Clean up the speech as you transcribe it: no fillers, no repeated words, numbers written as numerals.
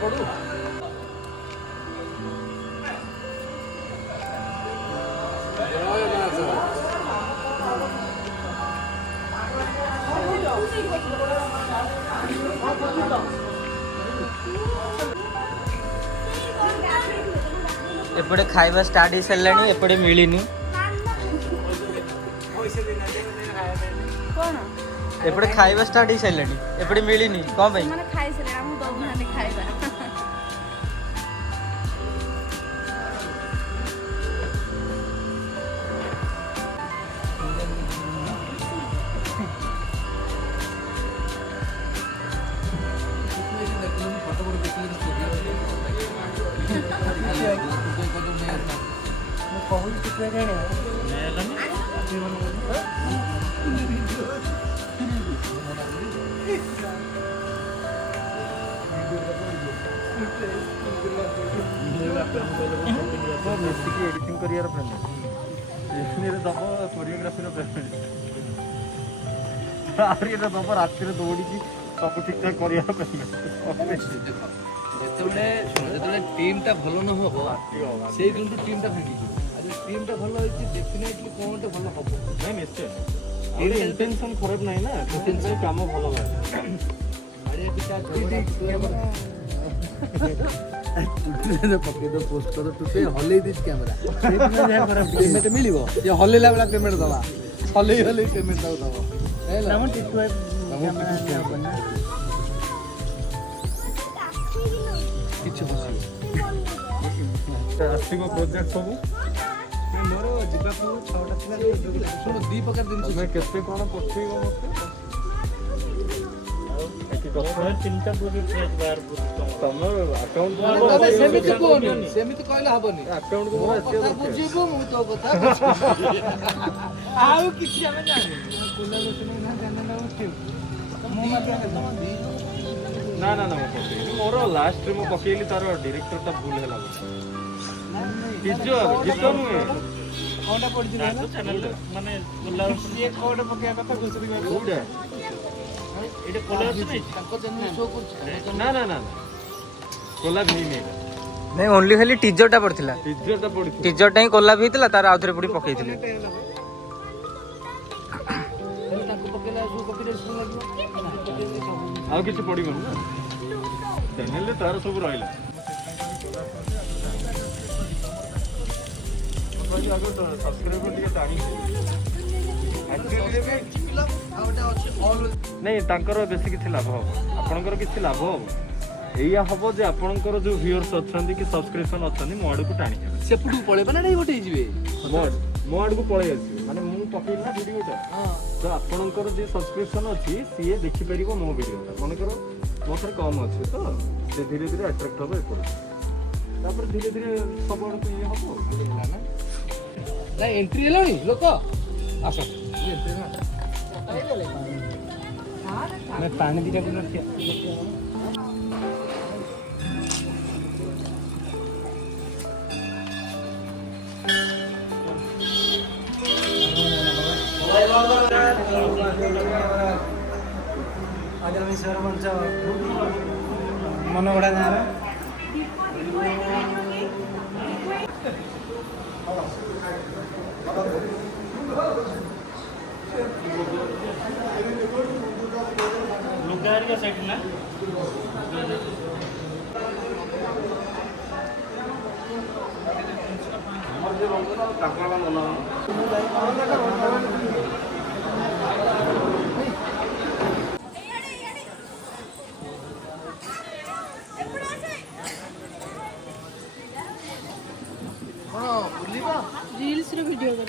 ପଡୁ एपटे खाइबा स्टार्ट हो सारानी एपटे मिलनी कौन एपटे खाइबा स्टार्ट हो सारानी एपटे मिलनी कौन भाई मैंने खाई से हम दो खाने खाइबा मिसिकी एडिटिंग करियर पेमेंट एसनीरे दब कोरियोग्राफी रो पेमेंट आरी रे दब रात रे दौड़ी की सब ठीक ठाक करियर पेमेंट যেতବେଳେ টিমটা ভালো না হবো সেই কিন্তু টিমটা ভাঙি যাবে আর যদি টিমটা ভালো হইছে ডেফিনেটলি কোনটা ভালো হবে नहीं निश्चय ये इंटेंशन खराब नहीं ना इंटेंशन काम भलो है আরে পিটা ঝগড়া पके तो पोस्ट करो टुटे हल्ले दिस कैमरा पेमेंट मिलिबो ये हल्लेला वाला पेमेंट दवा हल्ले पेमेंट दवा हेला हम टिटू कैमरा बना किछ हसी आसिबो प्रोजेक्ट सब मोर जिबाकू 6टा थिला सुनो दी प्रकार दिन मैं केते कोन पछेइबो मते एकी कथा तीनटा पूरी पेज बार तमर अकाउंट सेमिति कोनी सेमिति कहले हबनी अकाउंट को कथा बुझिबो मु तो कथा बुझिबो आउ किछि हम जाने कुला लोचने ना जाने ना उठियो मु माके ना ना ना मोर लास्ट रे मो पकेली तार डायरेक्टर ता भूल हैला किजो गीत नुए कोनटा पड़ जिला ना चैनल माने कोला ये कोड पके कथा घुसरी में कोडा एटे कोला नहीं ताको चैनल शो कर ना ना ना कोला भी नहीं नहीं ओनली खाली टीजर टा पड़थिला पिज्जा ता पड़ी टीजर टा ही कोला भी हितला तार आउथरे पुडी पकेइथिले ताको पकेला शो कॉपीराइट सुन लागो आउ किछ पड़िबो ना चैनल ले तार सब रहइला भाई अगर तो सब्सक्राइबर ଟିକେ टाणी एक्चुअली नहीं तांकर बेसी किछि लाभ हो आपनकर किछि लाभ हो एया हबो जे आपनकर जो व्यूअर्स अछंदी कि सब्सक्रिप्शन अछंदी मोड को टाणी सेपुडू पळेबा ना नहीं बटे जिवे मोड को पळै आसी माने मु पकेइल ना वीडियोटा तो आपनकर जे सब्सक्रिप्शन अछि सीए देखि परिबो मो वीडियोटा मन करो मोथर कम अछि तो से धीरे धीरे अट्रैक्ट होबे पर तापर धीरे धीरे सब आड़ को ये हबो ना ना एंट्री हेलानी लोक आसा एंट्री ना मैं पानी दिटा बिना आगामी सरपंच मनगढ़ा गाँव लुगार साइड ना रील्स रे वीडियो कर